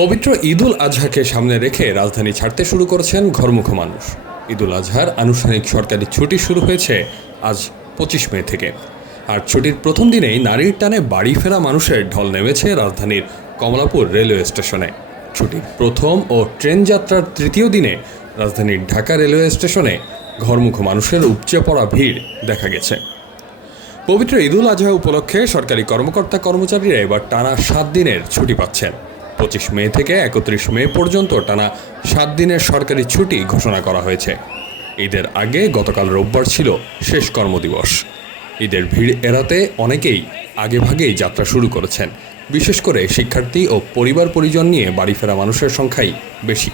পবিত্র ঈদুল আজহাকে সামনে রেখে রাজধানী ছাড়তে শুরু করেছেন ঘরমুখো মানুষ। ঈদুল আজহার আনুষ্ঠানিক সরকারি ছুটি শুরু হয়েছে আজ 25 মে থেকে। আর ছুটির প্রথম দিনেই নারীর টানে বাড়ি ফেরা মানুষের ঢল নেমেছে রাজধানীর কমলাপুর রেলওয়ে স্টেশনে। ছুটির প্রথম ও ট্রেন যাত্রার তৃতীয় দিনে রাজধানীর ঢাকা রেলওয়ে স্টেশনে ঘরমুখো মানুষের উপচে পড়া ভিড় দেখা গেছে। পবিত্র ঈদুল আজহা উপলক্ষে সরকারি কর্মকর্তা কর্মচারীরা এবার টানা 7 দিনের ছুটি পাচ্ছেন। 25 মে থেকে 31 মে পর্যন্ত টানা 7 দিনের সরকারি ছুটি ঘোষণা করা হয়েছে। ঈদের আগে গতকাল রোববার ছিল শেষ কর্মদিবস। ঈদের ভিড় এড়াতে অনেকেই আগেভাগেই যাত্রা শুরু করেছেন। বিশেষ করে শিক্ষার্থী ও পরিবার পরিজন নিয়ে বাড়ি ফেরা মানুষের সংখ্যাই বেশি।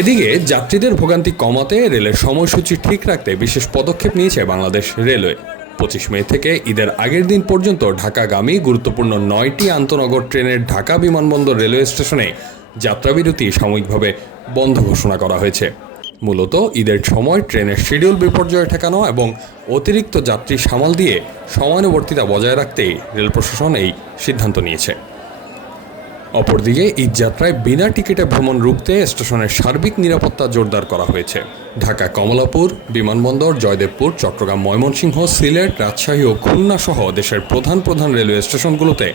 এদিকে যাত্রীদের ভোগান্তি কমাতে রেলের সময়সূচি ঠিক রাখতে বিশেষ পদক্ষেপ নিয়েছে বাংলাদেশ রেলওয়ে। 25 মে থেকে ঈদের আগের দিন পর্যন্ত ঢাকাগামী গুরুত্বপূর্ণ 9টি আন্তনগর ট্রেনের ঢাকা বিমানবন্দর রেলওয়ে স্টেশনে যাত্রাবিরতি সাময়িকভাবে বন্ধ ঘোষণা করা হয়েছে। মূলত ঈদের সময় ট্রেনের শিডিউল বিপর্যয় ঠেকানো এবং অতিরিক্ত যাত্রী সামাল দিয়ে সময়ানুবর্তিতা বজায় রাখতেই রেল প্রশাসন এই সিদ্ধান্ত নিয়েছে। অপরদিকে ঈদযাত্রায় বিনা টিকিটে ভ্রমণ রুখতে স্টেশনের সার্বিক নিরাপত্তা জোরদার করা হয়েছে। ঢাকা কমলাপুর বিমানবন্দর, জয়দেবপুর, চট্টগ্রাম, ময়মনসিংহ, সিলেট, রাজশাহী ও খুলনা সহ দেশের প্রধান প্রধান রেলওয়ে স্টেশনগুলোতে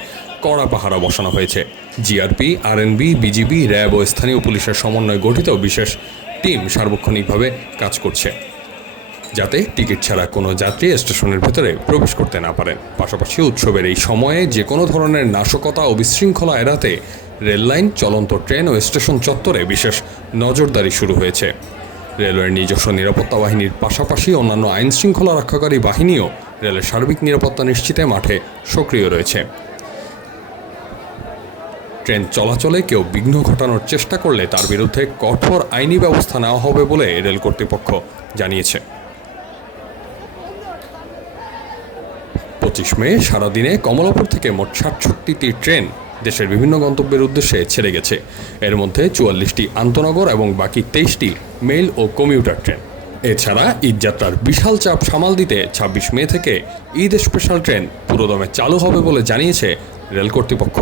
কড়া পাহারা বসানো হয়েছে। জিআরপি, আরএনবি, বিজিবি, র্যাব ও স্থানীয় পুলিশের সমন্বয়ে গঠিত বিশেষ টিম সার্বক্ষণিকভাবে কাজ করছে, যাতে টিকিট ছাড়া কোনো যাত্রী স্টেশনের ভেতরে প্রবেশ করতে না পারেন। পাশাপাশি উৎসবের এই সময়ে যে কোনো ধরনের নাশকতা ও বিশৃঙ্খলা এড়াতে রেললাইন, চলন্ত ট্রেন ও স্টেশন চত্বরে বিশেষ নজরদারি শুরু হয়েছে। রেলওয়ের নিজস্ব নিরাপত্তা বাহিনীর পাশাপাশি অন্যান্য আইন শৃঙ্খলা রক্ষাকারী বাহিনীও রেলের সার্বিক নিরাপত্তা নিশ্চিতে মাঠে সক্রিয় রয়েছে। ট্রেন চলাচলে কেউ বিঘ্ন ঘটানোর চেষ্টা করলে তার বিরুদ্ধে কঠোর আইনি ব্যবস্থা নেওয়া হবে বলে রেল কর্তৃপক্ষ জানিয়েছে। 25 মে সারাদিনে কমলাপুর থেকে মোট 67টি ট্রেন দেশের বিভিন্ন গন্তব্যের উদ্দেশ্যে ছেড়ে গেছে। এর মধ্যে 44টি আন্তনগর এবং বাকি 23টি মেইল ও কমিউটার ট্রেন। এছাড়া ঈদযাত্রার বিশাল চাপ সামাল দিতে 26 মে থেকে ঈদ স্পেশাল ট্রেন পুরোদমে চালু হবে বলে জানিয়েছে রেল কর্তৃপক্ষ।